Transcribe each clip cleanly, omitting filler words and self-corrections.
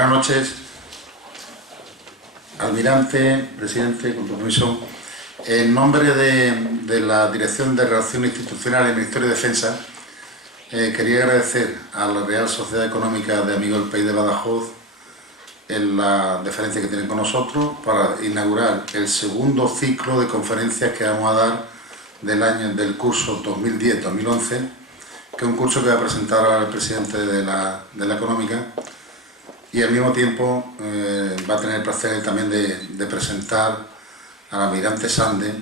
Buenas noches, almirante, presidente, con tu permiso. En nombre de la Dirección de Relaciones Institucionales del Ministerio de Defensa, quería agradecer a la Real Sociedad Económica de Amigos del País de Badajoz la deferencia que tienen con nosotros para inaugurar el segundo ciclo de conferencias que vamos a dar del curso 2010-2011, que es un curso que va a presentar al presidente de la Económica, y al mismo tiempo va a tener el placer también de presentar al almirante Sande.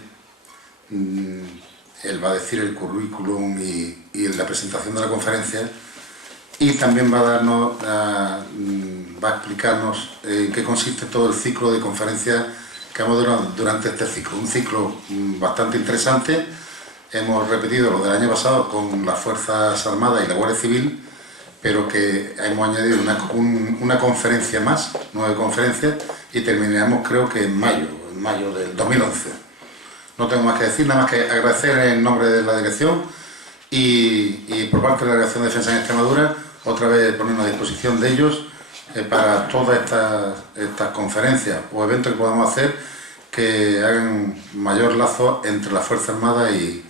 Él va a decir el currículum y la presentación de la conferencia, y también va a explicarnos en qué consiste todo el ciclo de conferencias que hemos dado durante este ciclo. Un ciclo bastante interesante. Hemos repetido lo del año pasado con las Fuerzas Armadas y la Guardia Civil, pero que hemos añadido una conferencia más, 9 conferencias, y terminaremos creo que en mayo del 2011. No tengo más que decir, nada más que agradecer en nombre de la dirección y por parte de la Dirección de Defensa en Extremadura, otra vez ponernos a disposición de ellos para todas estas conferencias o eventos que podamos hacer que hagan mayor lazo entre la Fuerza Armada y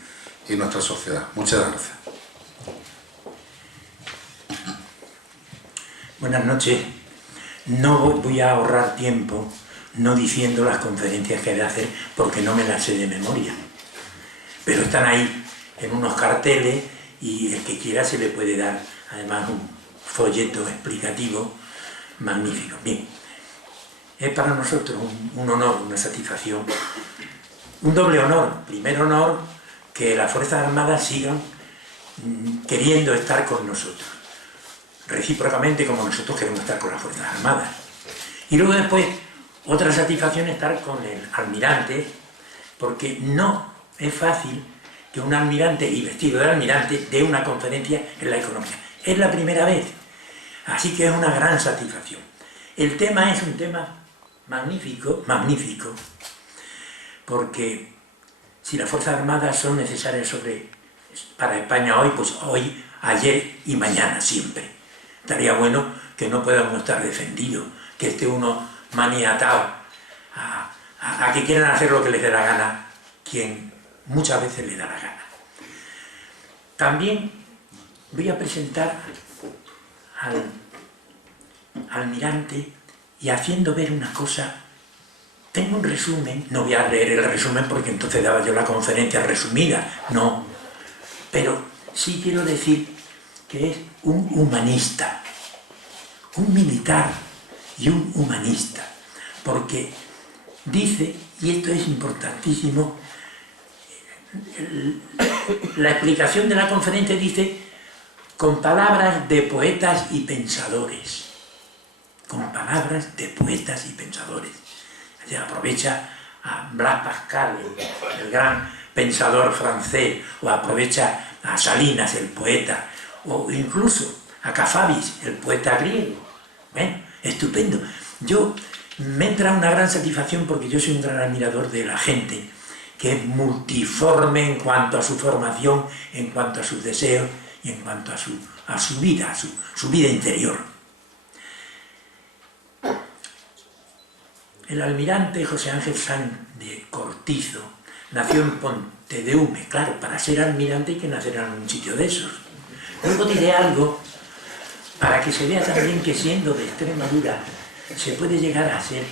nuestra sociedad. Muchas gracias. Buenas noches. No voy a ahorrar tiempo no diciendo las conferencias que hay de hacer porque no me las sé de memoria. Pero están ahí en unos carteles y el que quiera se le puede dar además un folleto explicativo magnífico. Bien, es para nosotros un honor, una satisfacción, un doble honor. Primer honor, que las Fuerzas Armadas sigan queriendo estar con nosotros, recíprocamente como nosotros queremos estar con las Fuerzas Armadas. Y luego después, otra satisfacción, estar con el almirante, porque no es fácil que un almirante y vestido de almirante dé una conferencia en la Económica. Es la primera vez, así que es una gran satisfacción. El tema es un tema magnífico, magnífico, porque si las Fuerzas Armadas son necesarias para España hoy, pues hoy, ayer y mañana siempre. Estaría bueno que no podamos estar defendidos, que esté uno maniatado a que quieran hacer lo que les dé la gana, quien muchas veces le da la gana. También voy a presentar al almirante y haciendo ver una cosa. Tengo un resumen, no voy a leer el resumen porque entonces daba yo la conferencia resumida, no, pero sí quiero decir que es un humanista, un militar y un humanista, porque dice, y esto es importantísimo, la explicación de la conferencia dice, con palabras de poetas y pensadores, con palabras de poetas y pensadores. Se aprovecha a Blaise Pascal, el gran pensador francés, o aprovecha a Salinas, el poeta, o incluso a Cafabis, el poeta griego. Bueno, estupendo. Me entra una gran satisfacción porque yo soy un gran admirador de la gente que es multiforme en cuanto a su formación, en cuanto a sus deseos y en cuanto a su vida, su vida interior. El almirante José Ángel Sanz de Cortizo nació en Pontedeume. Claro, para ser almirante hay que nacer en un sitio de esos. Luego diré algo para que se vea también que siendo de Extremadura se puede llegar a ser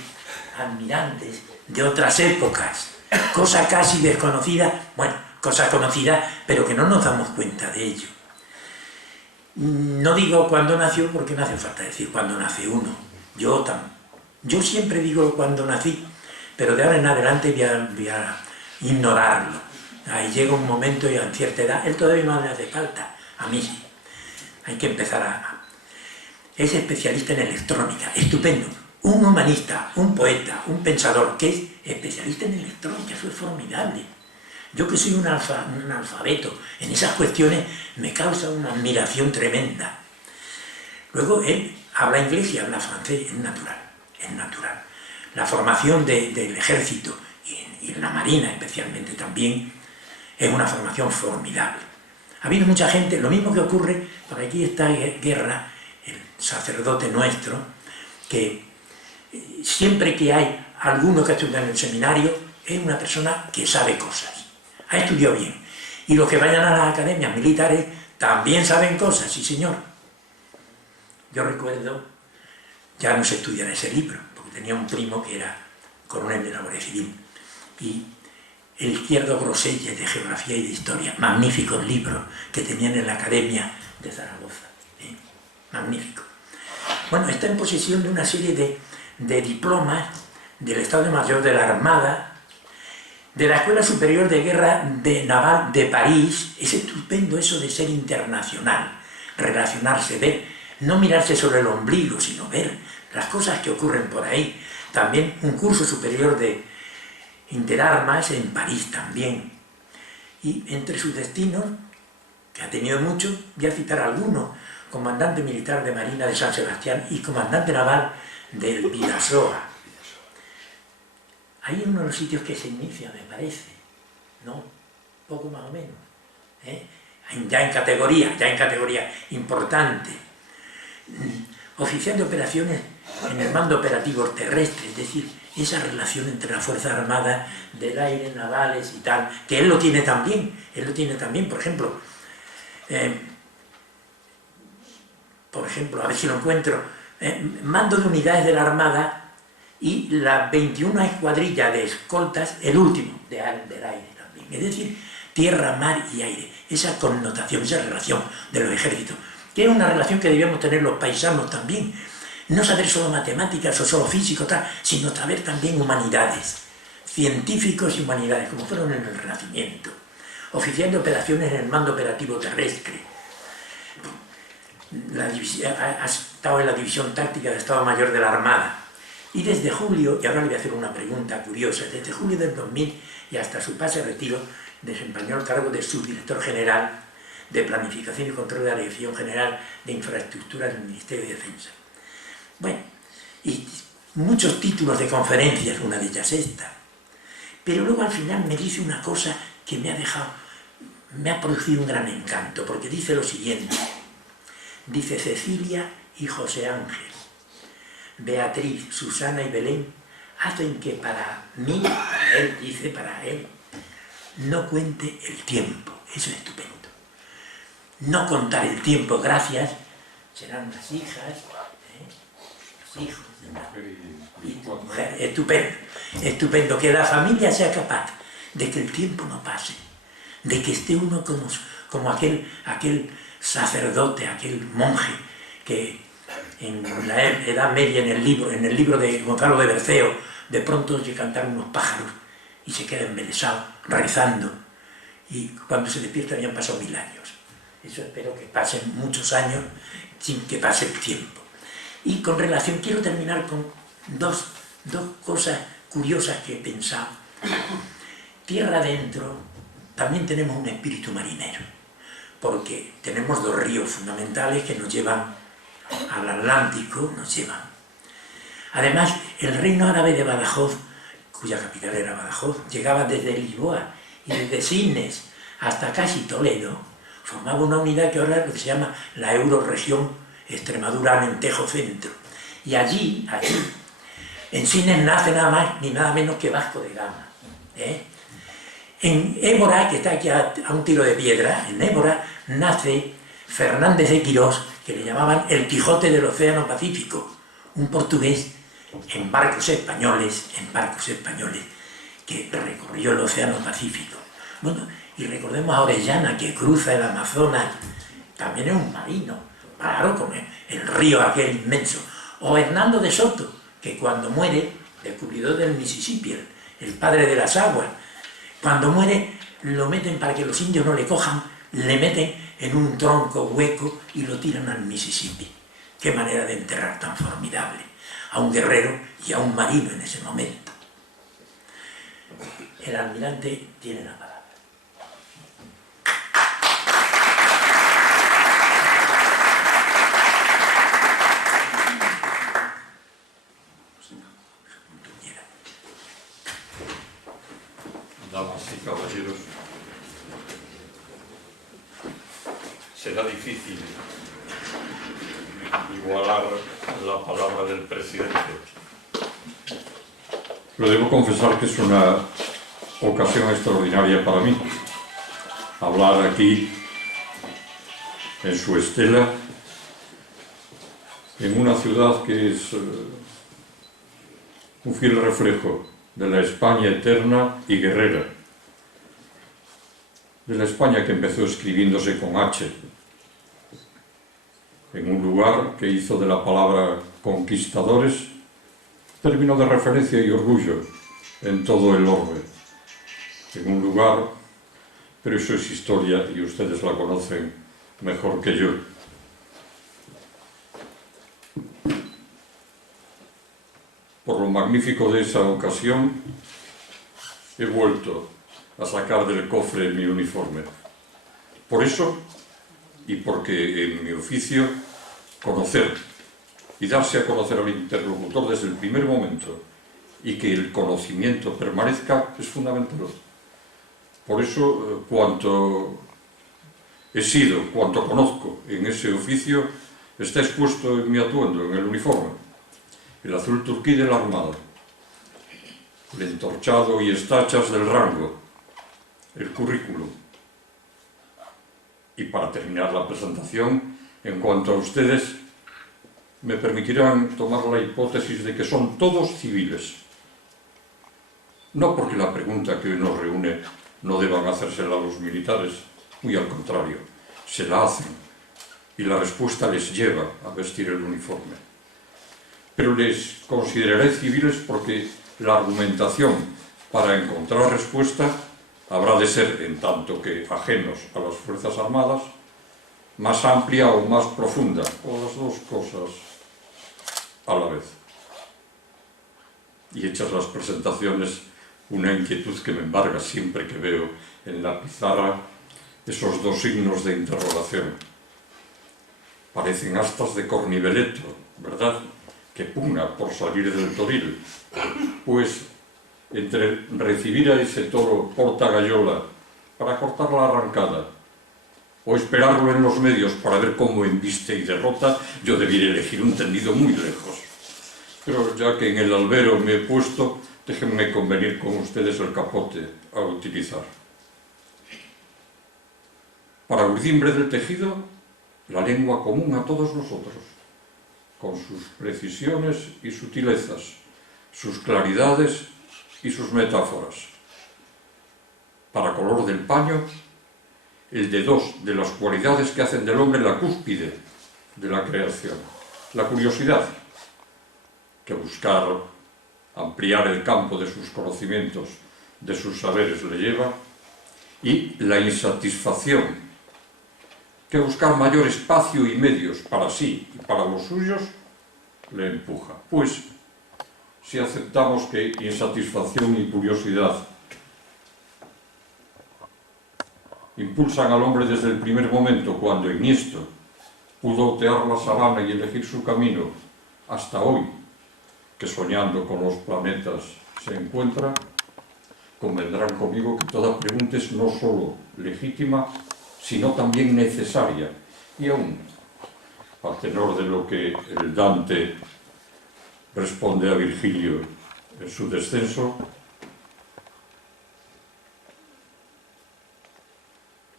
almirantes de otras épocas, cosa casi desconocida, bueno, cosa conocida, pero que no nos damos cuenta de ello. No digo cuándo nació porque no hace falta decir cuándo nace uno. Yo siempre digo cuándo nací, pero de ahora en adelante voy a ignorarlo. Ahí llega un momento y a cierta edad, él todavía no le hace falta, a mí sí. Hay que empezar Es especialista en electrónica, estupendo. Un humanista, un poeta, un pensador que es especialista en electrónica, eso es formidable. Yo que soy un analfabeto en esas cuestiones me causa una admiración tremenda. Luego él habla inglés y habla francés, es natural. La formación del ejército y en la marina especialmente también es una formación formidable. Ha habido mucha gente, lo mismo que ocurre, por aquí está Guerra, el sacerdote nuestro, que siempre que hay alguno que estudia en el seminario, es una persona que sabe cosas, ha estudiado bien. Y los que vayan a las academias militares también saben cosas, sí señor. Yo recuerdo, ya no se estudia en ese libro, porque tenía un primo que era coronel de la Guardia Civil, y el Izquierdo Groselles de Geografía y de Historia, magníficos libros que tenían en la Academia de Zaragoza, magnífico. Bueno, está en posesión de una serie de diplomas del Estado Mayor de la Armada, de la Escuela Superior de Guerra Naval de París. Es estupendo eso de ser internacional, relacionarse, ver, no mirarse sobre el ombligo, sino ver las cosas que ocurren por ahí. También un curso superior de interarmas en París también. Y entre sus destinos, que ha tenido muchos, voy a citar algunos: comandante militar de Marina de San Sebastián y comandante naval del Bidasoa. Ahí es uno de los sitios que se inicia, me parece, ¿no? Poco más o menos, ya en categoría importante. Oficial de operaciones en el mando operativo terrestre, es decir, esa relación entre las Fuerzas Armadas, del aire, navales y tal, que él lo tiene también, por ejemplo, a ver si lo encuentro, mando de unidades de la Armada y la 21 escuadrilla de escoltas, el último, del aire también, es decir, tierra, mar y aire, esa connotación, esa relación de los ejércitos, que es una relación que debíamos tener los paisanos también, no saber solo matemáticas o solo físico, tal, sino saber también humanidades, científicos y humanidades, como fueron en el Renacimiento. Oficial de operaciones en el mando operativo terrestre. Ha estado en la división táctica del Estado Mayor de la Armada. Y desde julio, y ahora le voy a hacer una pregunta curiosa, desde julio del 2000 y hasta su pase a retiro, desempeñó el cargo de subdirector general de Planificación y Control de la Dirección General de Infraestructuras del Ministerio de Defensa. Bueno, y muchos títulos de conferencias, una de ellas esta. Pero luego al final me dice una cosa que me ha producido un gran encanto, porque dice lo siguiente. Dice: Cecilia y José Ángel, Beatriz, Susana y Belén hacen que para mí, para él, no cuente el tiempo. Eso es estupendo. No contar el tiempo, gracias, serán las hijas, los hijos, y tu mujer. Estupendo, que la familia sea capaz de que el tiempo no pase, de que esté uno como aquel sacerdote, aquel monje que en la Edad Media, en el libro de Gonzalo de Berceo, de pronto oye cantar unos pájaros y se queda embelesado, rezando, y cuando se despierta habían pasado 1000 años. Eso espero que pasen muchos años sin que pase el tiempo. Y con relación, quiero terminar con dos cosas curiosas que he pensado. Tierra adentro también tenemos un espíritu marinero, porque tenemos 2 ríos fundamentales que nos llevan al Atlántico, Además, el reino árabe de Badajoz, cuya capital era Badajoz, llegaba desde Lisboa y desde Sines hasta casi Toledo, formaba una unidad que ahora es lo que se llama la Eurorregión Extremadura, Alentejo, Centro. Y allí, en Sines nace nada más ni nada menos que Vasco de Gama. En Évora, que está aquí a un tiro de piedra, en Évora nace Fernández de Quirós, que le llamaban el Quijote del Océano Pacífico, un portugués en barcos españoles, que recorrió el Océano Pacífico. Bueno, y recordemos a Orellana, que cruza el Amazonas, también es un marino, claro, con el río aquel inmenso. O Hernando de Soto, que cuando muere, descubridor del Mississippi, el padre de las aguas, cuando muere lo meten para que los indios no le cojan, le meten en un tronco hueco y lo tiran al Mississippi. Qué manera de enterrar tan formidable a un guerrero y a un marino en ese momento. El almirante tiene la palabra. Damas y caballeros, será difícil igualar la palabra del presidente. Pero debo confesar que es una ocasión extraordinaria para mí hablar aquí en su estela, en una ciudad que es un fiel reflejo de la España eterna y guerrera, de la España que empezó escribiéndose con H, en un lugar que hizo de la palabra conquistadores término de referencia y orgullo en todo el orbe, en un lugar, pero eso es historia y ustedes la conocen mejor que yo. Por lo magnífico de esa ocasión, he vuelto a sacar del cofre mi uniforme. Por eso, y porque en mi oficio, conocer y darse a conocer al interlocutor desde el primer momento y que el conocimiento permanezca es fundamental. Por eso, cuanto he sido, cuanto conozco en ese oficio, está expuesto en mi atuendo, en el uniforme. El azul turquí de la Armada, el entorchado y estachas del rango, el currículum. Y para terminar la presentación, en cuanto a ustedes, me permitirán tomar la hipótesis de que son todos civiles. No porque la pregunta que hoy nos reúne no deban hacérsela a los militares, muy al contrario, se la hacen y la respuesta les lleva a vestir el uniforme. Pero les consideraré civiles porque la argumentación para encontrar respuesta habrá de ser, en tanto que ajenos a las Fuerzas Armadas, más amplia o más profunda, o las dos cosas a la vez. Y hechas las presentaciones, una inquietud que me embarga siempre que veo en la pizarra esos dos signos de interrogación. Parecen astas de Corniveleto, ¿verdad?, que pugna por salir del toril. Pues entre recibir a ese toro porta gallola para cortar la arrancada o esperarlo en los medios para ver cómo embiste y derrota, yo debiera elegir un tendido muy lejos. Pero ya que en el albero me he puesto, déjenme convenir con ustedes el capote a utilizar. Para urdimbre del tejido, la lengua común a todos nosotros, con sus precisiones y sutilezas, sus claridades y sus metáforas. Para color del paño, el de dos de las cualidades que hacen del hombre la cúspide de la creación. La curiosidad, que buscar ampliar el campo de sus conocimientos, de sus saberes le lleva, y la insatisfacción, que buscar mayor espacio y medios para sí y para los suyos le empuja. Pues, si aceptamos que insatisfacción y curiosidad impulsan al hombre desde el primer momento, cuando enhiesto pudo otear la sabana y elegir su camino, hasta hoy, que soñando con los planetas se encuentra, convendrán conmigo que toda pregunta es no solo legítima, sino también necesaria, y aún, a tenor de lo que el Dante responde a Virgilio en su descenso,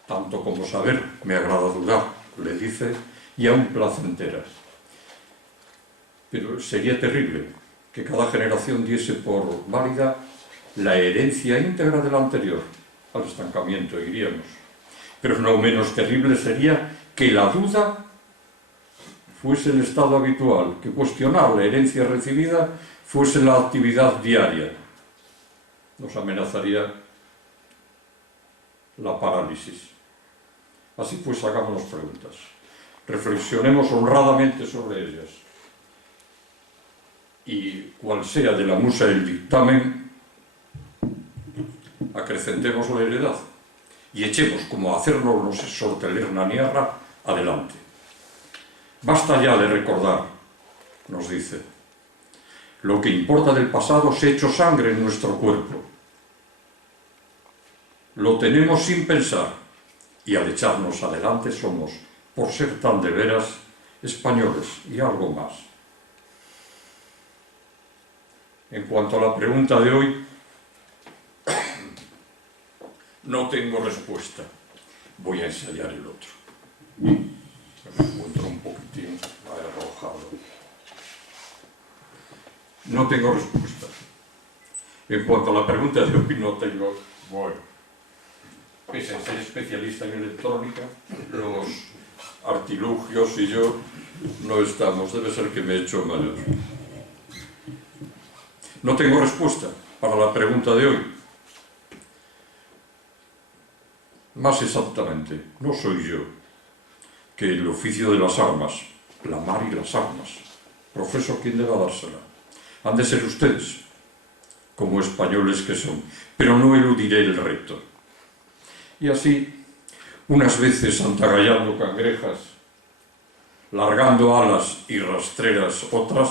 tanto como saber me agrada dudar, le dice, y aún placentera. Pero sería terrible que cada generación diese por válida la herencia íntegra de la anterior. Al estancamiento iríamos. Pero no menos terrible sería que la duda fuese el estado habitual, que cuestionar la herencia recibida fuese la actividad diaria. Nos amenazaría la parálisis. Así pues, hagámonos preguntas. Reflexionemos honradamente sobre ellas. Y cual sea de la musa el dictamen, acrecentemos la heredad y echemos, como a hacernos nos exhorta el Hernaniarra, adelante. Basta ya de recordar, nos dice. Lo que importa del pasado se ha hecho sangre en nuestro cuerpo. Lo tenemos sin pensar y al echarnos adelante somos, por ser tan de veras, españoles y algo más. En cuanto a la pregunta de hoy, no tengo respuesta. Voy a ensayar el otro. Me encuentro un poquitín arrojado. No tengo respuesta. En cuanto a la pregunta de hoy, no tengo... Bueno, pese a ser especialista en electrónica, los artilugios y yo no estamos. Debe ser que me he hecho mayor. No tengo respuesta para la pregunta de hoy. Más exactamente, no soy yo, que el oficio de las armas, la mar y las armas, profeso quien deba dársela. Han de ser ustedes, como españoles que son, pero no eludiré el reto. Y así, unas veces antagallando cangrejas, largando alas y rastreras otras,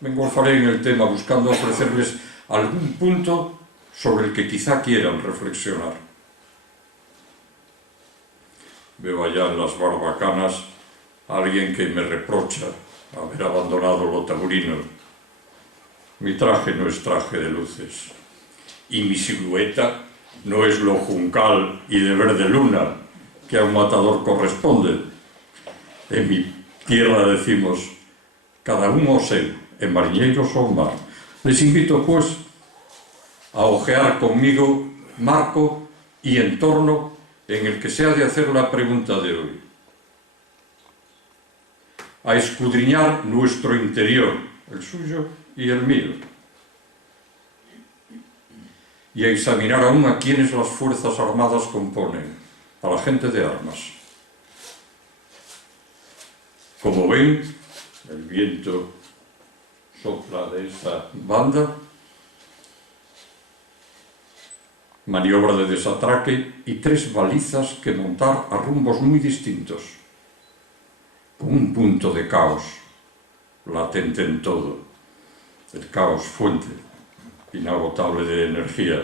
me engolfaré en el tema buscando ofrecerles algún punto sobre el que quizá quieran reflexionar. Veo allá en las barbacanas a alguien que me reprocha haber abandonado lo taurino. Mi traje no es traje de luces, y mi silueta no es lo juncal y de verde luna que a un matador corresponde. En mi tierra decimos, cada uno o seu, en mariñeiros ou mar. Les invito, pues, a ojear conmigo marco y entorno en el que se ha de hacer la pregunta de hoy. A escudriñar nuestro interior, el suyo y el mío. Y a examinar aún a quienes las Fuerzas Armadas componen, a la gente de armas. Como ven, el viento sopla de esa banda, maniobra de desatraque y 3 balizas que montar a rumbos muy distintos, con un punto de caos latente en todo, el caos fuente inagotable de energía.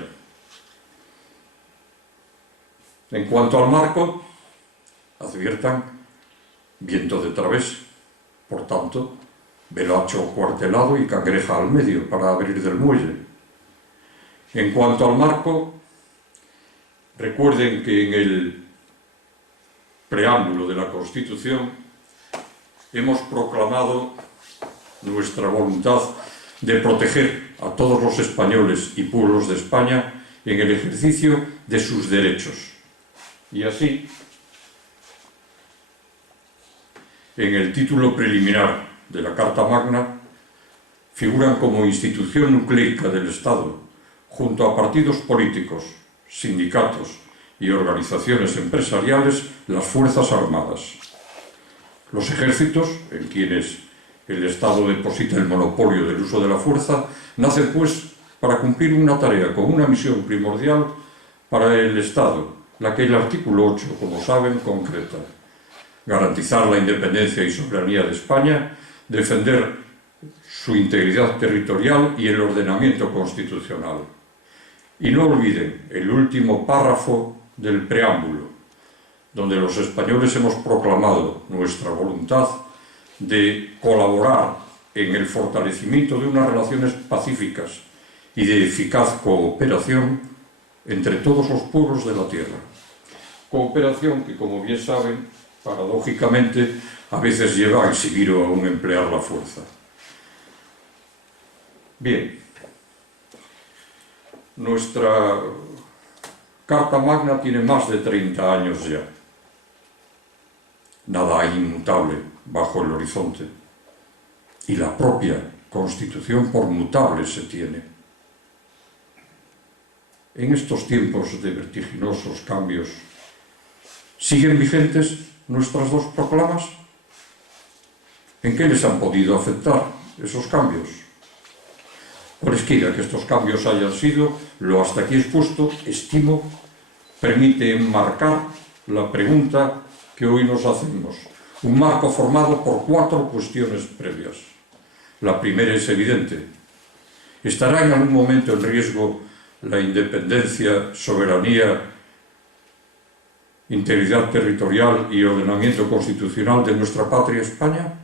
En cuanto al marco, adviertan, viento de través, por tanto, velacho cuartelado y cangreja al medio para abrir del muelle. En cuanto al marco, recuerden que en el preámbulo de la Constitución hemos proclamado nuestra voluntad de proteger a todos los españoles y pueblos de España en el ejercicio de sus derechos. Y así, en el título preliminar de la Carta Magna, figuran como institución nucleica del Estado, junto a partidos políticos, sindicatos y organizaciones empresariales, las Fuerzas Armadas. Los ejércitos, en quienes el Estado deposita el monopolio del uso de la fuerza, nacen pues para cumplir una tarea con una misión primordial para el Estado, la que el artículo 8, como saben, concreta: garantizar la independencia y soberanía de España, defender su integridad territorial y el ordenamiento constitucional. Y no olviden el último párrafo del preámbulo, donde los españoles hemos proclamado nuestra voluntad de colaborar en el fortalecimiento de unas relaciones pacíficas y de eficaz cooperación entre todos los pueblos de la tierra. Cooperación que, como bien saben, paradójicamente, a veces lleva a exhibir o aún emplear la fuerza. Bien, nuestra Carta Magna tiene más de 30 años ya. Nada hay inmutable bajo el horizonte. Y la propia Constitución por mutable se tiene. En estos tiempos de vertiginosos cambios, ¿siguen vigentes nuestras 2 proclamas? ¿En qué les han podido afectar esos cambios? Cualesquiera que estos cambios hayan sido, lo hasta aquí expuesto, estimo, permite enmarcar la pregunta que hoy nos hacemos. Un marco formado por 4 cuestiones previas. La primera es evidente. ¿Estará en algún momento en riesgo la independencia, soberanía integridad territorial y ordenamiento constitucional de nuestra patria España?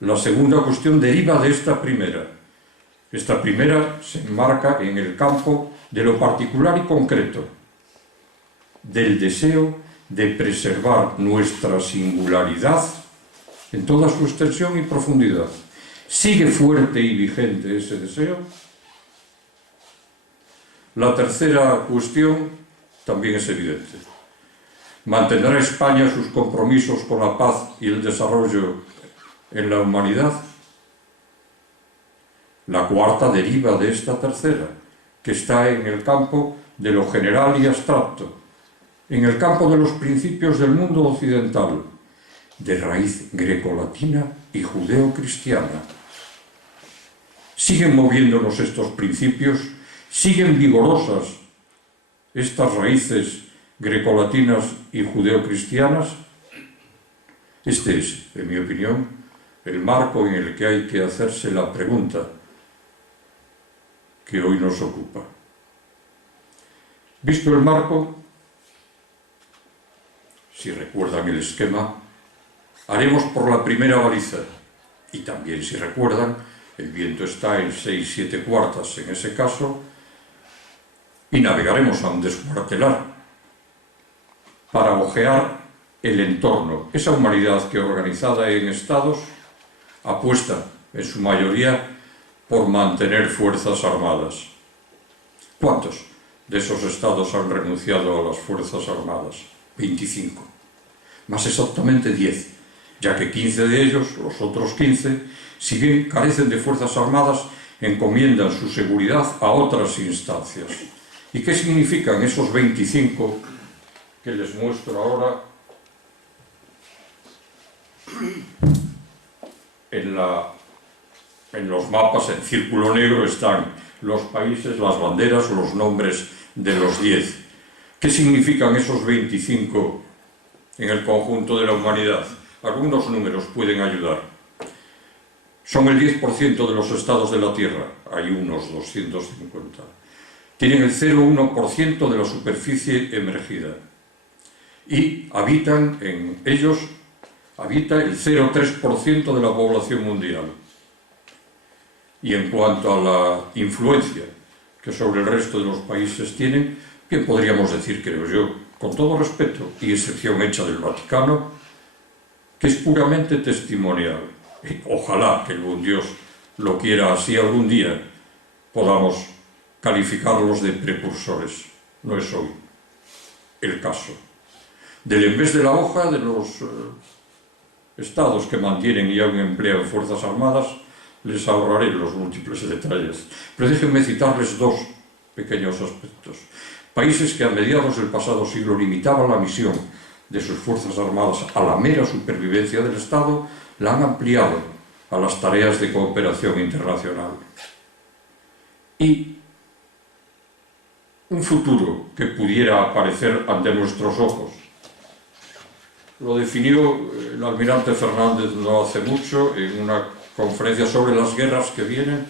La segunda cuestión deriva de esta primera. Esta primera se enmarca en el campo de lo particular y concreto, del deseo de preservar nuestra singularidad en toda su extensión y profundidad. ¿Sigue fuerte y vigente ese deseo? La tercera cuestión también es evidente. ¿Mantendrá España sus compromisos con la paz y el desarrollo en la humanidad? La cuarta deriva de esta tercera, que está en el campo de lo general y abstracto, en el campo de los principios del mundo occidental, de raíz grecolatina y judeo-cristiana. ¿Siguen moviéndonos estos principios? ¿Siguen vigorosas estas raíces grecolatinas y judeocristianas? Este es, en mi opinión, el marco en el que hay que hacerse la pregunta que hoy nos ocupa. Visto el marco, si recuerdan el esquema, haremos por la primera baliza, y también si recuerdan, el viento está en 6/7 cuartas en ese caso, y navegaremos a un descuartelar para ojear el entorno, esa humanidad que, organizada en estados, apuesta en su mayoría por mantener fuerzas armadas. ¿Cuántos de esos estados han renunciado a las fuerzas armadas? 25. Más exactamente 10, ya que 15 de ellos, los otros 15, si bien carecen de fuerzas armadas, encomiendan su seguridad a otras instancias. ¿Y qué significan esos 25 que les muestro ahora en los mapas? En círculo negro están los países, las banderas, los nombres de los 10. ¿Qué significan esos 25 en el conjunto de la humanidad? Algunos números pueden ayudar. Son el 10% de los estados de la Tierra, hay unos 250. Tienen el 0,1% de la superficie emergida. Y habitan en ellos, habita el 0,3% de la población mundial. Y en cuanto a la influencia que sobre el resto de los países tienen, bien podríamos decir, creo yo, con todo respeto y excepción hecha del Vaticano, que es puramente testimonial. Y ojalá que el buen Dios lo quiera así algún día, podamos calificarlos de precursores. No es hoy el caso. Del en vez de la hoja de los estados que mantienen y aún emplean fuerzas armadas, les ahorraré los múltiples detalles. Pero déjenme citarles dos pequeños aspectos. Países que a mediados del pasado siglo limitaban la misión de sus fuerzas armadas a la mera supervivencia del Estado, la han ampliado a las tareas de cooperación internacional. Y un futuro que pudiera aparecer ante nuestros ojos lo definió el almirante Fernández no hace mucho en una conferencia sobre las guerras que vienen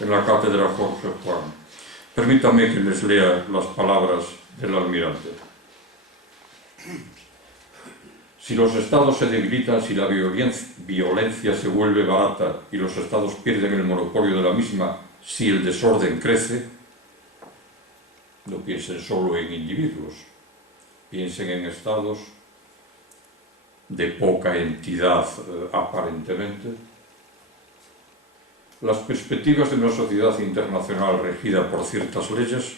en la cátedra Jorge Juan. Permítanme que les lea las palabras del almirante. Si los estados se debilitan, si la violencia se vuelve barata y los estados pierden el monopolio de la misma, si el desorden crece, no piensen solo en individuos, piensen en estados de poca entidad aparentemente. Las perspectivas de una sociedad internacional regida por ciertas leyes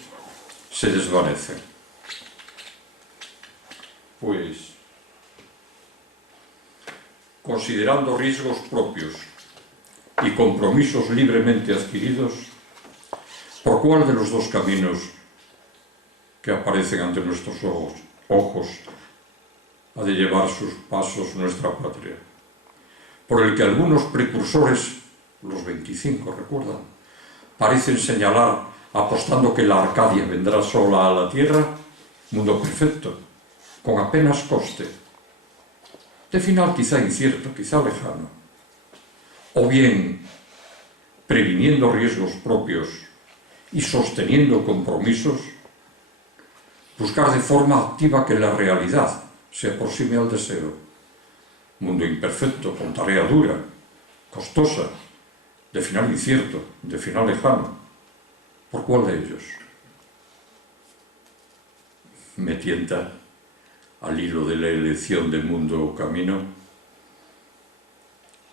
se desvanecen. Pues, considerando riesgos propios y compromisos libremente adquiridos, ¿por cuál de los dos caminos que aparecen ante nuestros ojos ha de llevar sus pasos nuestra patria? Por el que algunos precursores, los 25, recuerdan, parecen señalar, apostando que la Arcadia vendrá sola a la tierra, mundo perfecto, con apenas coste, de final quizá incierto, quizá lejano, o bien previniendo riesgos propios y sosteniendo compromisos, buscar de forma activa que la realidad se aproxime al deseo. Mundo imperfecto, con tarea dura, costosa, de final incierto, de final lejano. ¿Por cuál de ellos? Me tienta, al hilo de la elección de mundo o camino,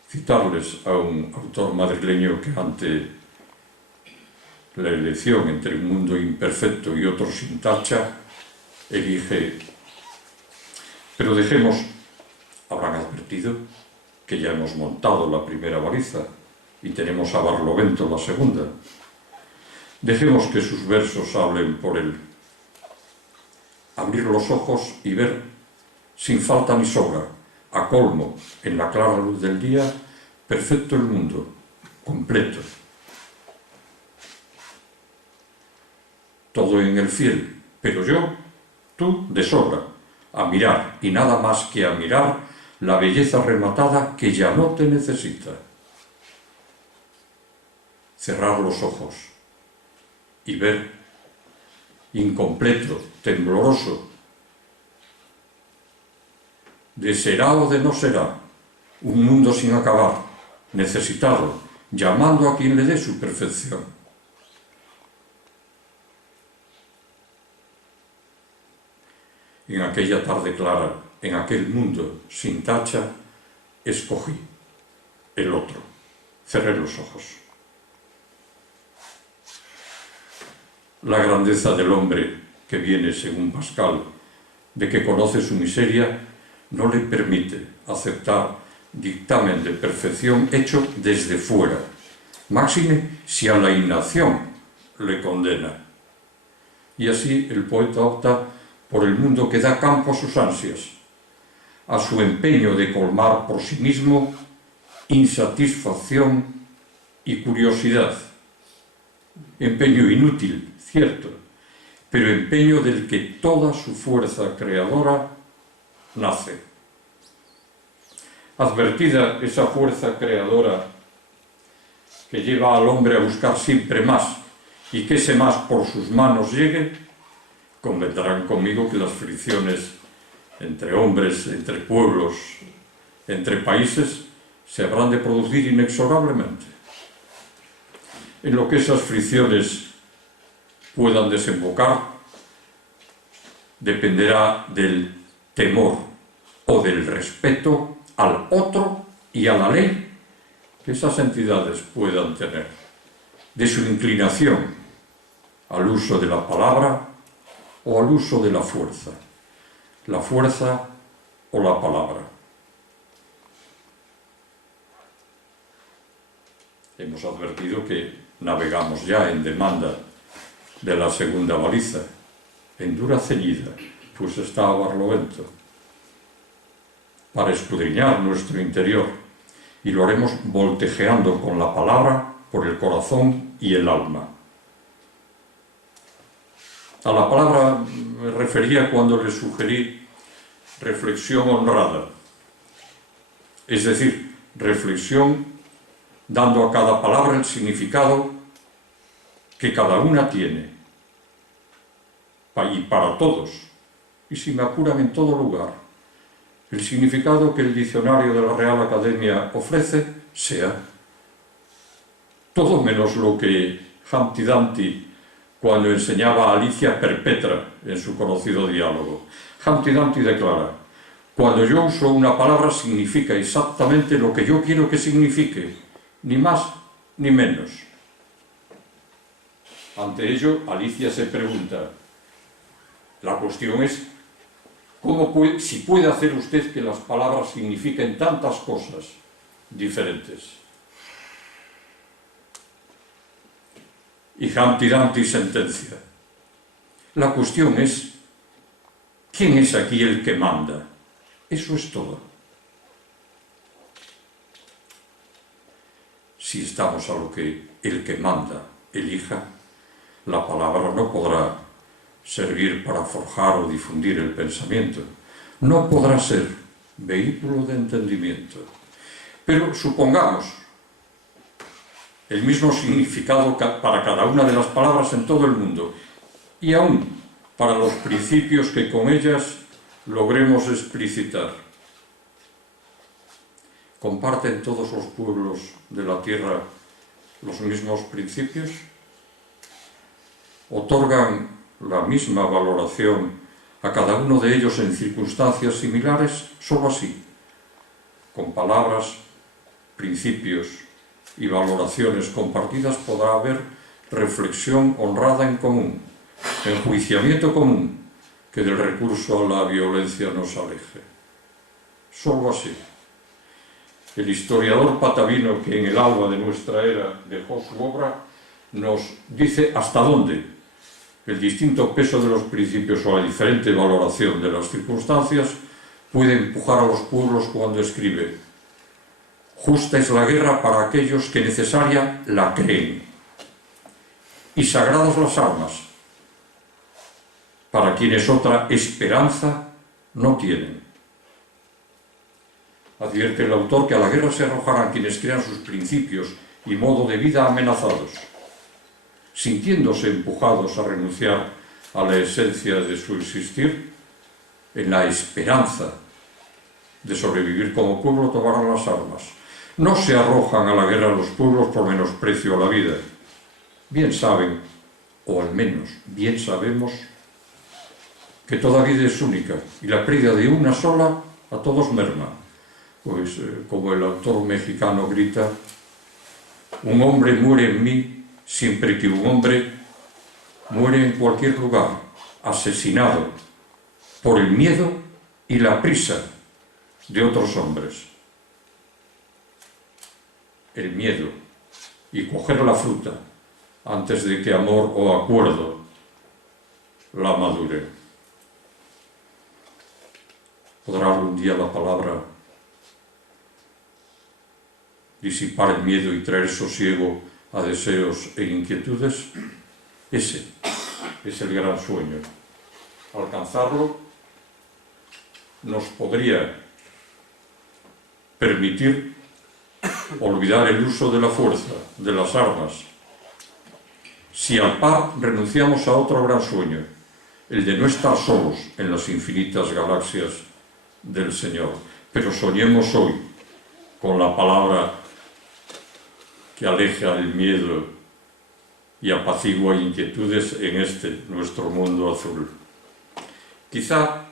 citarles a un autor madrileño que ante la elección entre un mundo imperfecto y otro sin tacha, elige. Pero dejemos, habrán advertido que ya hemos montado la primera baliza y tenemos a Barlovento la segunda. Dejemos que sus versos hablen por él. Abrir los ojos y ver, sin falta ni sobra, a colmo, en la clara luz del día, perfecto el mundo, completo. Todo en el fiel, pero yo, tú, de sobra, a mirar, y nada más que a mirar, la belleza rematada que ya no te necesita. Cerrar los ojos y ver, incompleto, tembloroso, de será o de no será, un mundo sin acabar, necesitado, llamando a quien le dé su perfección. En aquella tarde clara, en aquel mundo sin tacha, escogí el otro, cerré los ojos. La grandeza del hombre, que viene según Pascal, de que conoce su miseria, no le permite aceptar dictamen de perfección hecho desde fuera, máxime si a la inacción le condena. Y así el poeta opta por el mundo que da campo a sus ansias, a su empeño de colmar por sí mismo insatisfacción y curiosidad. Empeño inútil, cierto, pero empeño del que toda su fuerza creadora nace. Advertida esa fuerza creadora que lleva al hombre a buscar siempre más y que ese más por sus manos llegue, convendrán conmigo que las fricciones entre hombres, entre pueblos, entre países, se habrán de producir inexorablemente. En lo que esas fricciones puedan desembocar dependerá del temor o del respeto al otro y a la ley que esas entidades puedan tener, de su inclinación al uso de la palabra o al uso de la fuerza o la palabra. Hemos advertido que navegamos ya en demanda de la segunda baliza, en dura ceñida, pues está a Barlovento, para escudriñar nuestro interior, y lo haremos voltejeando con la palabra por el corazón y el alma. A la palabra me refería cuando le sugerí reflexión honrada, es decir, reflexión dando a cada palabra el significado que cada una tiene, y para todos, y si me apuran en todo lugar, el significado que el diccionario de la Real Academia ofrece sea todo menos lo que Humpty Dumpty, cuando enseñaba a Alicia, perpetra en su conocido diálogo. Humpty Dumpty declara: cuando yo uso una palabra significa exactamente lo que yo quiero que signifique, ni más ni menos. Ante ello, Alicia se pregunta, la cuestión es, si puede hacer usted que las palabras signifiquen tantas cosas diferentes. Y Humpty Dumpty sentencia, la cuestión es, ¿quién es aquí el que manda? Eso es todo. Si estamos a lo que el que manda elija, la palabra no podrá servir para forjar o difundir el pensamiento, no podrá ser vehículo de entendimiento. Pero supongamos el mismo significado para cada una de las palabras en todo el mundo, y aún para los principios que con ellas logremos explicitar. ¿Comparten todos los pueblos de la tierra los mismos principios? ¿Otorgan la misma valoración a cada uno de ellos en circunstancias similares? Solo así, con palabras, principios y valoraciones compartidas, podrá haber reflexión honrada en común, enjuiciamiento común, que del recurso a la violencia nos aleje. Solo así. El historiador patavino, que en el alba de nuestra era dejó su obra, nos dice hasta dónde el distinto peso de los principios o la diferente valoración de las circunstancias puede empujar a los pueblos cuando escribe: justa es la guerra para aquellos que necesaria la creen, y sagradas las armas para quienes otra esperanza no tienen. Advierte el autor que a la guerra se arrojarán quienes crean sus principios y modo de vida amenazados, sintiéndose empujados a renunciar a la esencia de su existir. En la esperanza de sobrevivir como pueblo tomarán las armas. No se arrojan a la guerra los pueblos por menosprecio a la vida. Bien saben, o al menos bien sabemos, que toda vida es única y la pérdida de una sola a todos merma. Pues como el autor mexicano grita: un hombre muere en mí siempre que un hombre muere en cualquier lugar, asesinado por el miedo y la prisa de otros hombres. El miedo y coger la fruta antes de que amor o acuerdo la madure. ¿Podrá algún día la palabra disipar el miedo y traer sosiego a deseos e inquietudes? Ese es el gran sueño. Alcanzarlo nos podría permitir olvidar el uso de la fuerza, de las armas, si al par renunciamos a otro gran sueño, el de no estar solos en las infinitas galaxias del Señor. Pero soñemos hoy con la palabra que aleja el miedo y apacigua inquietudes en este nuestro mundo azul. Quizá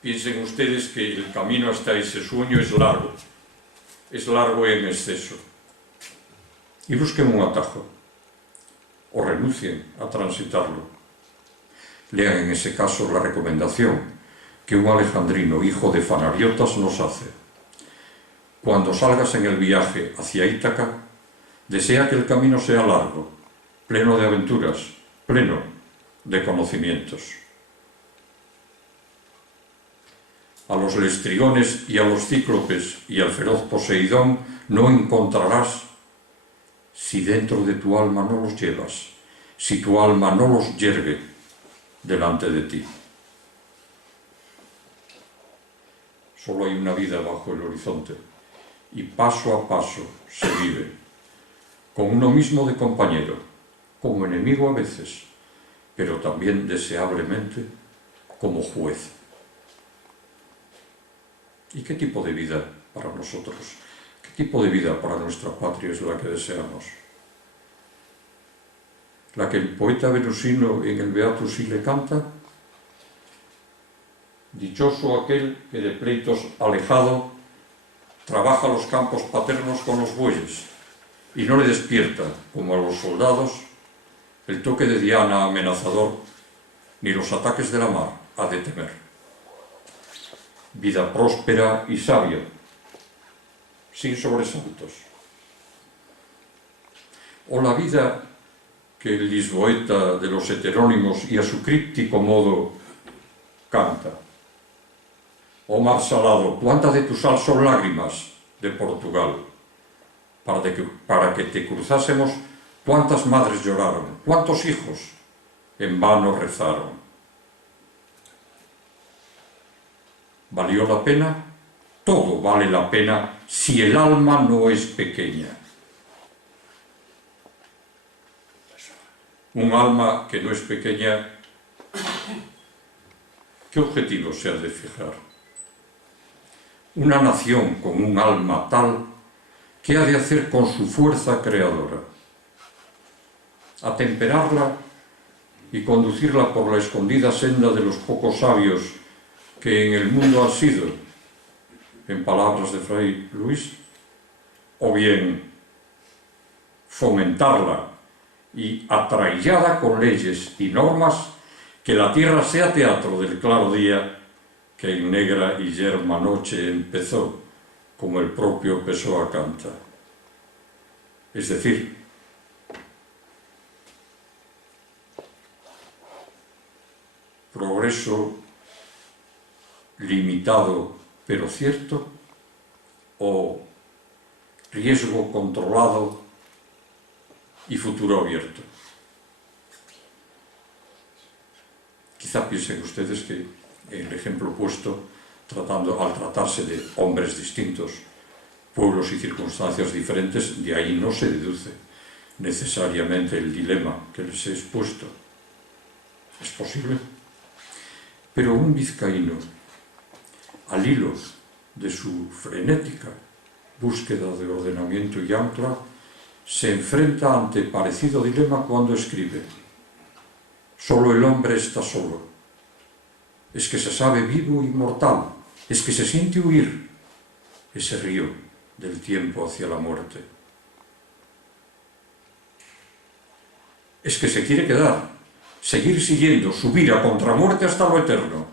piensen ustedes que el camino hasta ese sueño es largo en exceso, y busquen un atajo, o renuncien a transitarlo. Lean en ese caso la recomendación que un alejandrino, hijo de Fanariotas, nos hace. Cuando salgas en el viaje hacia Ítaca, desea que el camino sea largo, pleno de aventuras, pleno de conocimientos. A los lestrigones y a los cíclopes y al feroz Poseidón no encontrarás si dentro de tu alma no los llevas, si tu alma no los yergue delante de ti. Solo hay una vida bajo el horizonte, y paso a paso se vive, con uno mismo de compañero, como enemigo a veces, pero también deseablemente como juez. ¿Y qué tipo de vida para nosotros? ¿Qué tipo de vida para nuestra patria es la que deseamos? ¿La que el poeta venusino en el Beatus le canta? Dichoso aquel que de pleitos alejado trabaja los campos paternos con los bueyes y no le despierta, como a los soldados, el toque de Diana amenazador, ni los ataques de la mar ha de temer. Vida próspera y sabia, sin sobresaltos. O la vida que el lisboeta de los heterónimos y a su críptico modo canta. Oh mar salado, cuántas de tu sal son lágrimas de Portugal, para que te cruzásemos, cuántas madres lloraron, cuántos hijos en vano rezaron. ¿Valió la pena? Todo vale la pena si el alma no es pequeña. Un alma que no es pequeña ¿Qué objetivo se ha de fijar? Una nación con un alma tal, ¿qué ha de hacer con su fuerza creadora? Atemperarla y conducirla por la escondida senda de los pocos sabios que en el mundo han sido, en palabras de Fray Luis, o bien fomentarla y atraillada con leyes y normas, que la tierra sea teatro del claro día que en negra y yerma noche empezó, como el propio Pessoa canta. Es decir, progreso limitado pero cierto, o riesgo controlado y futuro abierto. Quizá piensen ustedes que el ejemplo puesto, al tratarse de hombres distintos, pueblos y circunstancias diferentes, de ahí no se deduce necesariamente el dilema que les he expuesto. ¿Es posible? Pero un vizcaíno, al hilo de su frenética búsqueda de ordenamiento y ancla, se enfrenta ante parecido dilema cuando escribe: solo el hombre está solo, es que se sabe vivo y mortal, es que se siente huir ese río del tiempo hacia la muerte, es que se quiere quedar, seguir siguiendo, subir a contramuerte hasta lo eterno.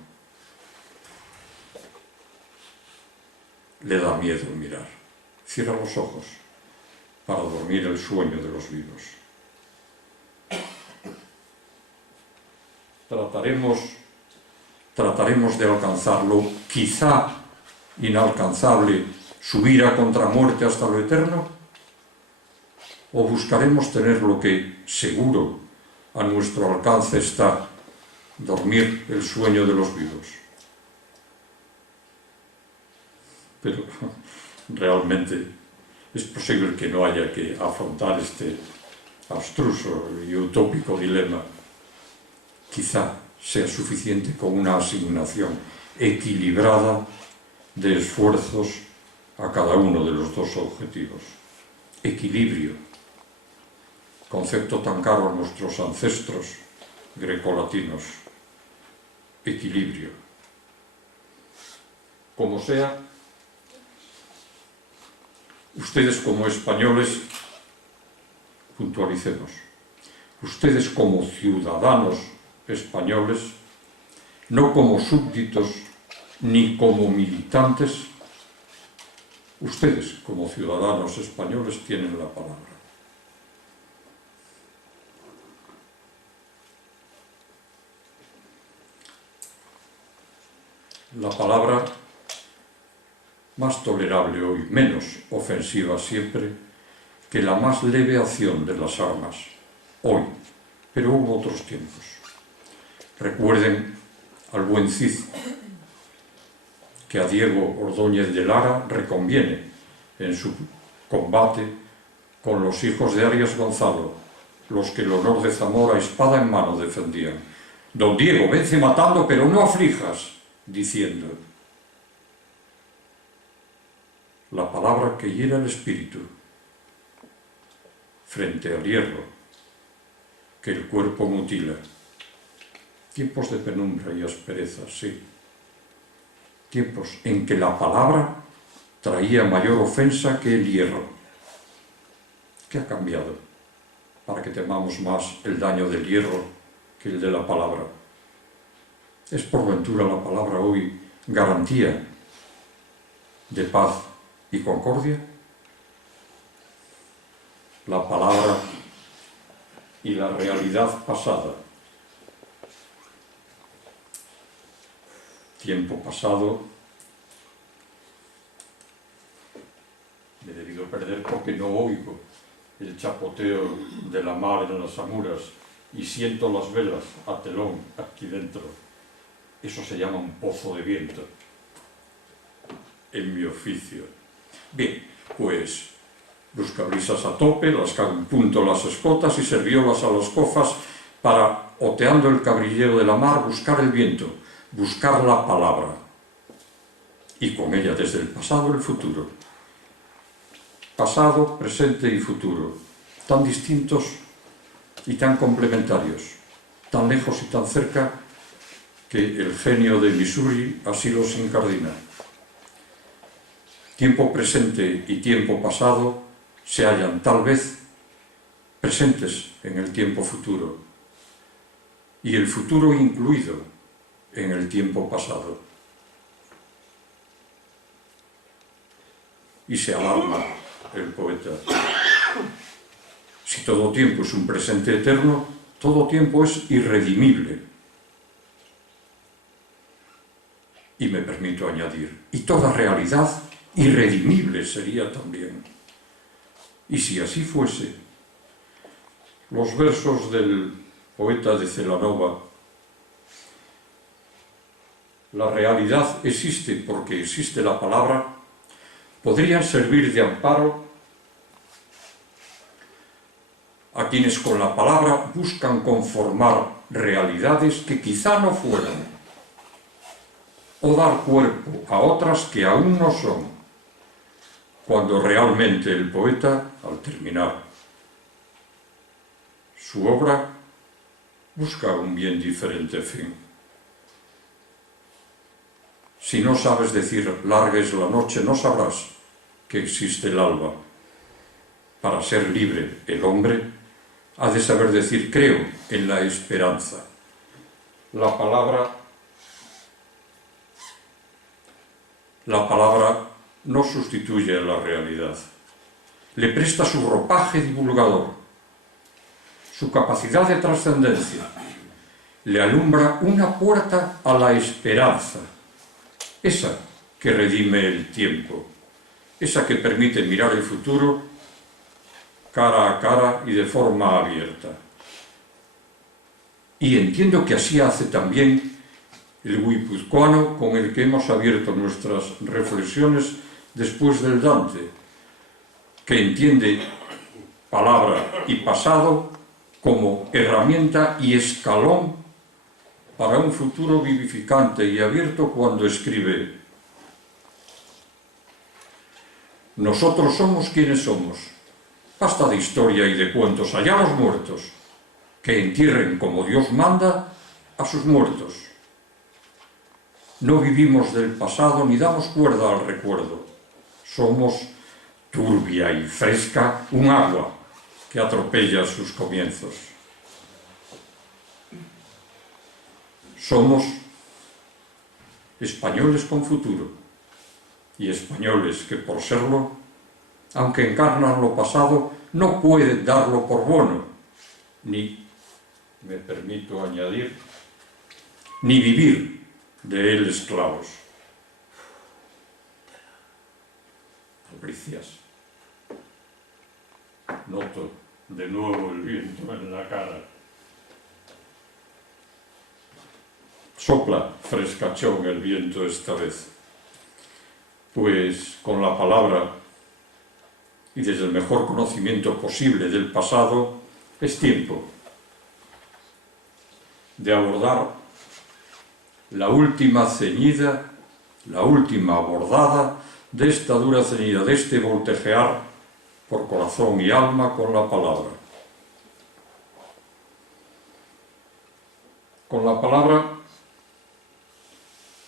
Le da miedo mirar, cierra los ojos para dormir el sueño de los vivos. Trataremos de alcanzarlo, quizá inalcanzable, subir a contramuerte hasta lo eterno, o buscaremos tener lo que seguro a nuestro alcance está, dormir el sueño de los vivos. Pero realmente es posible que no haya que afrontar este abstruso y utópico dilema. Quizá sea suficiente con una asignación equilibrada de esfuerzos a cada uno de los dos objetivos. Equilibrio, concepto tan caro a nuestros ancestros grecolatinos. Equilibrio. Como sea, ustedes como españoles, puntualicemos, ustedes como ciudadanos españoles, no como súbditos ni como militantes, ustedes como ciudadanos españoles tienen la palabra. La palabra más tolerable hoy, menos ofensiva siempre que la más leve acción de las armas, hoy, pero hubo otros tiempos. Recuerden al buen Cid, que a Diego Ordóñez de Lara reconviene en su combate con los hijos de Arias Gonzalo, los que el honor de Zamora espada en mano defendían. Don Diego, vence matando, pero no aflijas, diciendo: la palabra que hiera el espíritu frente al hierro que el cuerpo mutila. Tiempos de penumbra y aspereza, sí. Tiempos en que la palabra traía mayor ofensa que el hierro. ¿Qué ha cambiado para que temamos más el daño del hierro que el de la palabra? ¿Es por ventura la palabra hoy garantía de paz y concordia? La palabra y la realidad pasada. Tiempo pasado me he debido perder porque no oigo el chapoteo de la mar en las amuras y siento las velas a telón aquí dentro. Eso se llama un pozo de viento en mi oficio. Bien, pues buscabrisas a tope, las en punto las escotas y serviolas a las cofas para, oteando el cabrillero de la mar, buscar el viento, buscar la palabra, y con ella desde el pasado el futuro. Pasado, presente y futuro, tan distintos y tan complementarios, tan lejos y tan cerca, que el genio de Missouri así los incardina. Tiempo presente y tiempo pasado se hallan tal vez presentes en el tiempo futuro, y el futuro incluido en el tiempo pasado. Y se alarma el poeta. Si todo tiempo es un presente eterno, todo tiempo es irredimible. Y me permito añadir, y toda realidad irredimible sería también. Y si así fuese, los versos del poeta de Celanova, la realidad existe porque existe la palabra, podrían servir de amparo a quienes con la palabra buscan conformar realidades que quizá no fueron, o dar cuerpo a otras que aún no son, cuando realmente el poeta, al terminar su obra, busca un bien diferente fin. Si no sabes decir larga es la noche, no sabrás que existe el alba. Para ser libre el hombre ha de saber decir creo en la esperanza. La palabra no sustituye a la realidad. Le presta su ropaje divulgador, su capacidad de trascendencia. Le alumbra una puerta a la esperanza, esa que redime el tiempo, esa que permite mirar el futuro cara a cara y de forma abierta. Y entiendo que así hace también el guipuzcoano con el que hemos abierto nuestras reflexiones después del Dante, que entiende palabra y pasado como herramienta y escalón para un futuro vivificante y abierto cuando escribe: nosotros somos quienes somos. Basta de historia y de cuentos, allá los muertos, que entierren como Dios manda a sus muertos. No vivimos del pasado ni damos cuerda al recuerdo. Somos turbia y fresca un agua que atropella sus comienzos. Somos españoles con futuro y españoles que por serlo, aunque encarnan lo pasado, no pueden darlo por bueno, ni, me permito añadir, ni vivir de él esclavos. Albricias. Noto de nuevo el viento en la cara. Sopla frescachón el viento esta vez, pues con la palabra y desde el mejor conocimiento posible del pasado es tiempo de abordar la última ceñida, la última abordada de esta dura ceñida, de este voltejear por corazón y alma con la palabra. Con la palabra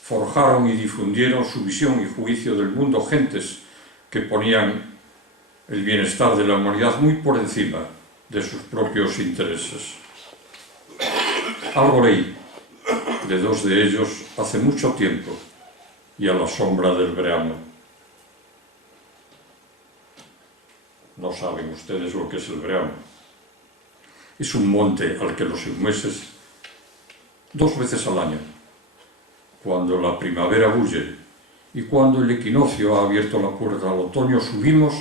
forjaron y difundieron su visión y juicio del mundo gentes que ponían el bienestar de la humanidad muy por encima de sus propios intereses. Algo leí de dos de ellos hace mucho tiempo y a la sombra del verano. No saben ustedes lo que es el verano. Es un monte al que los ingleses 2 veces al año, cuando la primavera bulle y cuando el equinoccio ha abierto la puerta al otoño, subimos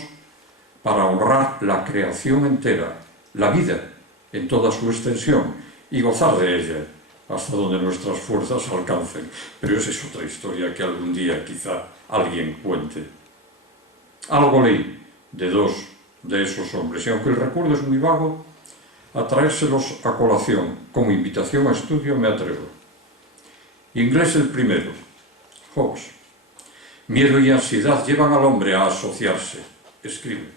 para honrar la creación entera, la vida en toda su extensión y gozar de ella hasta donde nuestras fuerzas alcancen. Pero esa es otra historia que algún día quizá alguien cuente. Algo leí de 2 de esos hombres, y aunque el recuerdo es muy vago, a traérselos a colación como invitación a estudio me atrevo. Inglés el primero, Hobbes. Miedo y ansiedad llevan al hombre a asociarse, escribe.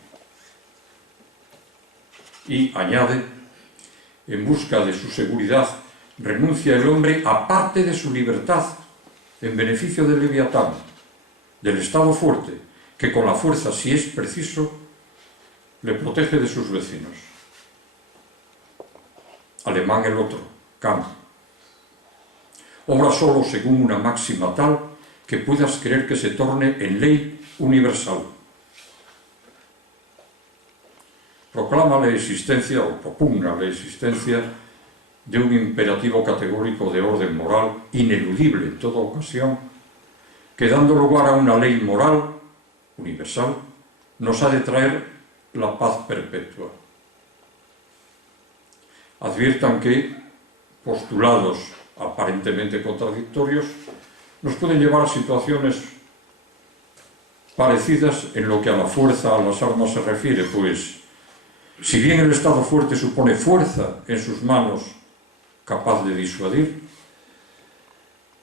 Y añade, en busca de su seguridad, renuncia el hombre a parte de su libertad en beneficio del Leviatán, del Estado fuerte, que con la fuerza, si es preciso, le protege de sus vecinos. Alemán el otro, Kant. Obra solo según una máxima tal que puedas creer que se torne en ley universal. Proclama la existencia, o propugna la existencia, de un imperativo categórico de orden moral ineludible en toda ocasión, que dando lugar a una ley moral universal, nos ha de traer la paz perpetua. Adviertan que postulados aparentemente contradictorios nos pueden llevar a situaciones parecidas en lo que a la fuerza, a las armas se refiere, pues si bien el Estado fuerte supone fuerza en sus manos capaz de disuadir,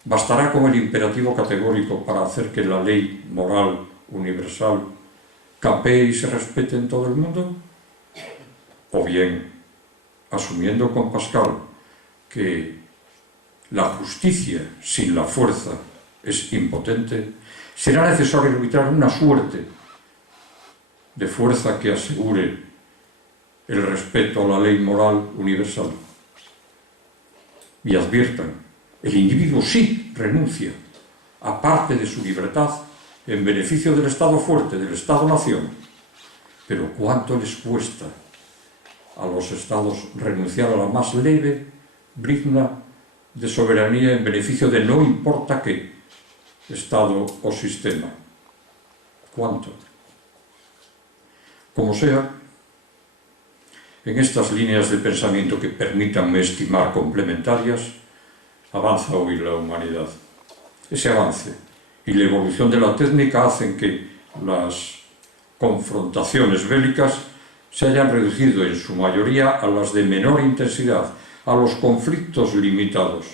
¿bastará con el imperativo categórico para hacer que la ley moral universal capee y se respete en todo el mundo? O bien, asumiendo con Pascal que la justicia sin la fuerza es impotente, será necesario arbitrar una suerte de fuerza que asegure el respeto a la ley moral universal. Y adviertan, el individuo sí renuncia a parte de su libertad en beneficio del Estado fuerte, del Estado-nación, pero ¿cuánto les cuesta a los Estados renunciar a la más leve brizna de soberanía en beneficio de no importa qué Estado o sistema? ¿Cuánto? Como sea, en estas líneas de pensamiento que permítanme estimar complementarias, avanza hoy la humanidad. Ese avance y la evolución de la técnica hacen que las confrontaciones bélicas se hayan reducido en su mayoría a las de menor intensidad, a los conflictos limitados.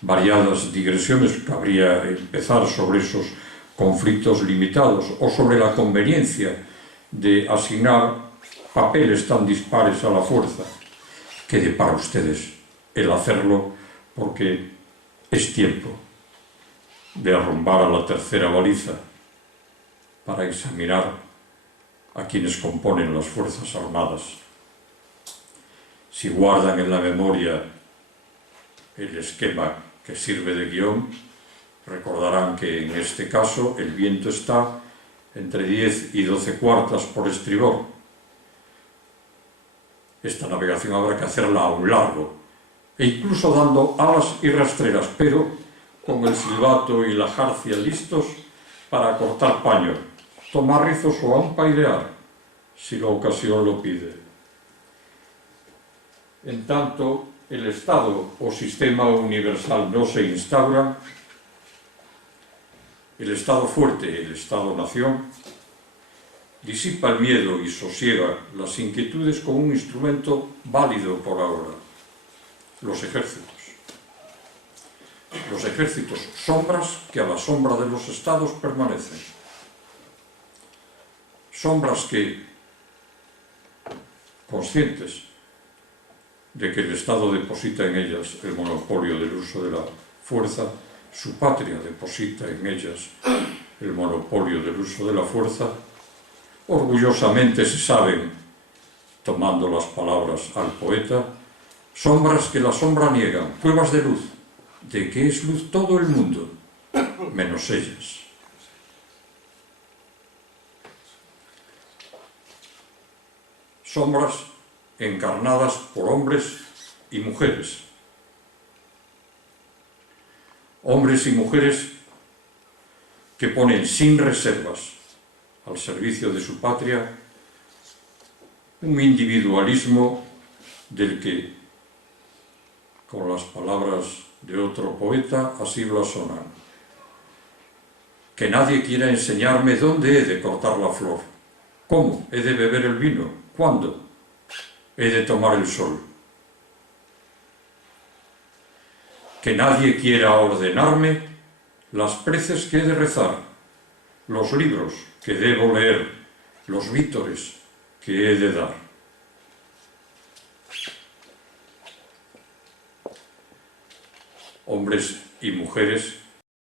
Variadas digresiones cabría empezar sobre esos conflictos limitados o sobre la conveniencia de asignar papeles tan dispares a la fuerza. Quede para ustedes el hacerlo, porque es tiempo de arrumbar a la tercera baliza para examinar a quienes componen las Fuerzas Armadas. Si guardan en la memoria el esquema que sirve de guión, recordarán que en este caso el viento está entre 10 y 12 cuartas por estribor. Esta navegación habrá que hacerla a un largo, e incluso dando alas y rastreras, pero con el silbato y la jarcia listos para cortar paño, tomar rizos o aún paidear, si la ocasión lo pide. En tanto, el Estado o sistema universal no se instaura, el Estado fuerte, el Estado-nación, disipa el miedo y sosiega las inquietudes con un instrumento válido por ahora: los ejércitos. Los ejércitos, sombras que a la sombra de los estados permanecen. Sombras que, conscientes de que el Estado deposita en ellas el monopolio del uso de la fuerza, su patria deposita en ellas el monopolio del uso de la fuerza, orgullosamente se saben, tomando las palabras al poeta, sombras que la sombra niegan, pruebas de luz, de que es luz todo el mundo, menos ellas. Sombras encarnadas por hombres y mujeres. Hombres y mujeres que ponen sin reservas al servicio de su patria un individualismo del que, con las palabras de otro poeta, así blasonan: que nadie quiera enseñarme dónde he de cortar la flor, cómo he de beber el vino, cuándo he de tomar el sol. que nadie quiera ordenarme las preces que he de rezar, los libros que debo leer, los vítores que he de dar. Hombres y mujeres